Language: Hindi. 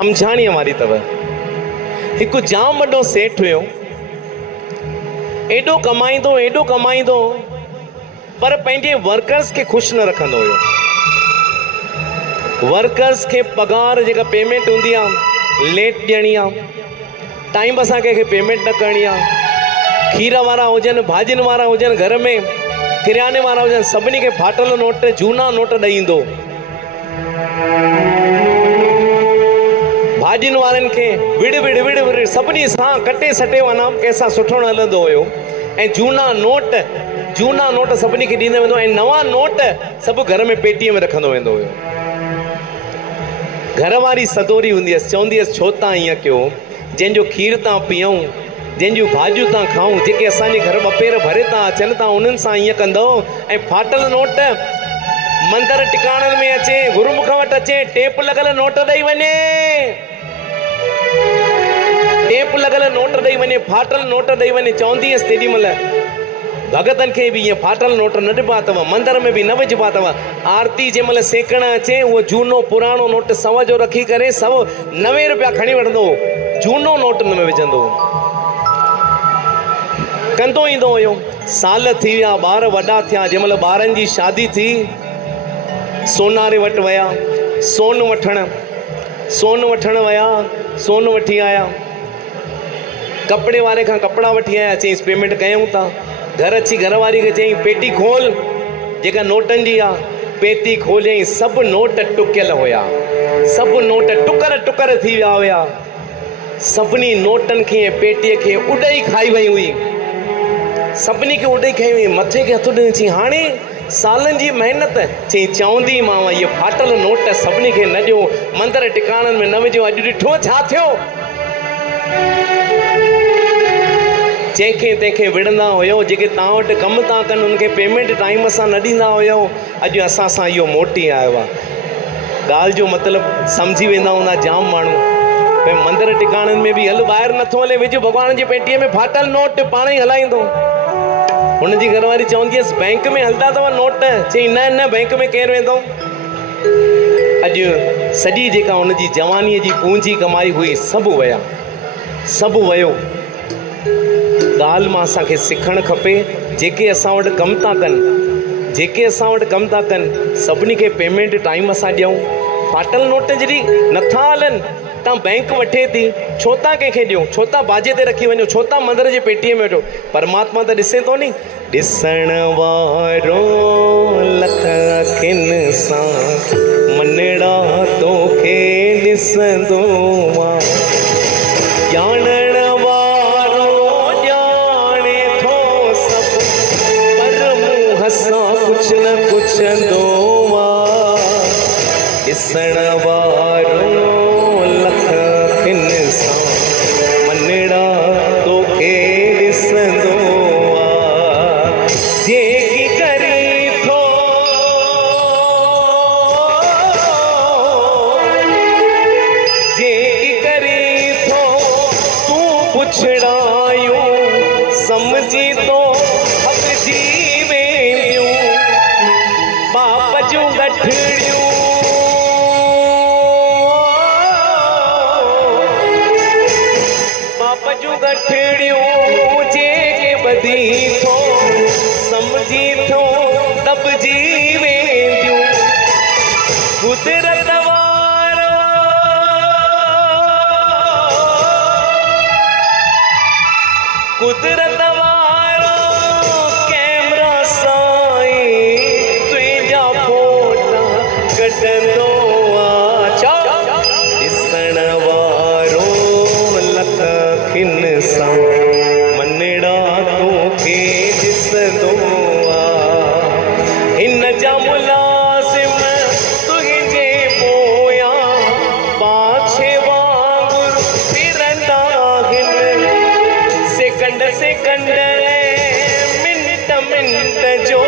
समझाणी हमारी तव एक जाम वड्डो सेठ हुयो, एडो कमाईंदो पर पंहिंजे वर्कर्स के खुश न रखंदो हुयो। वर्कर्स के पगार जेका पेमेंट हुंदी आहे लेट ॾियणी आहे, टाइम सां कंहिंखे पेमेंट न करणी आहे। खीर वारा हुजनि, भाॼियुनि वारा हुजनि, घर में किरियाने वारा हुजनि, सभिनी खे फाटल नोट, झूना नोट ॾेई ईंदो। भाॼियुनि वारनि खे विड़ विड़ विड़ विड़ सभिनी सां कटे सटे वञा, कंहिंसां सुठो न हलंदो हुयो। ऐं झूना नोट सभिनी खे ॾींदो वेंदो, ऐं नवां नोट सभु घर में पेटीअ में रखंदो वेंदो हुयो। घरवारी सदोरी हूंदी हुअसि, चवंदी हुअसि छो तव्हां ईअं कयो, जंहिंजो खीर तव्हां पीऊं, जंहिंजूं भाॼियूं तव्हां खाऊं, जेके असांजे घर ॿ पेर भरे था अचनि, तव्हां उन्हनि सां ईअं कंदो। ऐं फाटल नोट मंदर टिकाणनि में अचे, गुरुमुख वटि अचे, टेप लॻल नोट ॾेई वञे, टेप लॻल नोट ॾेई वञे, फाटल नोट ॾेई वञे। चवंदी हुअसि तेॾी महिल भगतनि खे बि ईअं फाटल नोट न ॾिबा अथव, मंदर में बि न विझिबा अथव। आरती जंहिं महिल सेकण अचे, उहो झूनो पुराणो नोट 100 जो रखी करे 90 रुपया खणी वठंदो, झूनो नोट हुन में विझंदो, कंदो ईंदो हुयो। साल थी विया, ॿार वॾा थिया, जंहिं महिल ॿारनि जी शादी थी, सोनारे वटि विया, सोन वठण विया, सोन वठी आया। कपिड़े वारे खां कपिड़ा वठी आया, चईंसि पेमेंट कयूं था। घर अची घरवारी खे चई पेटी खोल जेका नोटनि जी आहे, पेटी खोलियईं, सभु नोट टुकियल हुया, सभु नोट टुकर थी विया हुया। सभिनी नोटनि खे पेटीअ खे उॾई खाई वई हुई, सभिनी खे उॾई खाई वई। मथे खे हथु ॾिनो, चई हाणे सालनि जी महिनत, चई चवंदी मां इहे फाटल नोट सभिनी खे न ॾियो, मंदर टिकाणनि में न विझो। अॼु ॾिठो छा थियो, जंहिंखे तंहिंखे विढ़ंदा हुयो, जेके तव्हां वटि कमु था कनि उनखे पेमेंट टाइम सां न ॾींदा हुयो। अॼु असां सां इहो मोटी आयो आहे। ॻाल्हि जो मतिलबु सम्झी वेंदा हूंदा जाम माण्हू। भई मंदर टिकाणनि में बि हल, ॿाहिरि नथो हले, विझ भॻवान जी पेटीअ में फाटल नोट, पाण ई हलाईंदो। हुनजी घरवारी चवंदी हुअसि बैंक में हलंदा अथव नोट, चई न बैंक में केरु वेंदो। अॼु सॼी जेका हुनजी जवानीअ जी पूंजी कमाई हुई, सभु वयो। ॻाल्हि मां असांखे सिखणु खपे, जेके असां वटि कमु था कनि, सभिनी खे पेमेंट टाइम सां ॾियूं। फाटल नोट जॾहिं नथा हलनि, तव्हां बैंक वठे थी, छो था कंहिंखे ॾियो, छो था बाजे ते रखी वञो, छो था मंदर जे पेटीअ में वठो। परमात्मा त ॾिसे थो नी। ॾिसण वारो लख अखियुनि सां मनड़ा तोखे ॾिसंदो आहे, ॼाणण वारो ॼाणे थो सभु, पर मुंहं सां कुझु न पुछंदो आहे। ॾिसण वारो लख अखियुनि सां मनड़ा तोखे ॾिसंदो आहे, जेकी करी थो तूं पुछड़ायूं, समझी तो हक़जी वेंदियूं, बाप जूं गठड़ियूं जेके ॿधी थो, समझी थो दॿजी वेंदियूं। कुदरत वारो कैमरा साईं तुंहिंजा फोटा कढंदो आहे। ॾिसण वारो लख अखियुनि सां मनड़ा तोखे ॾिसंदो आहे। हिन जा मुलाज़िम तुंहिंजे पोयां बाछे वांगुरु फिरंदा आहिनि, सेकंड मिंट जो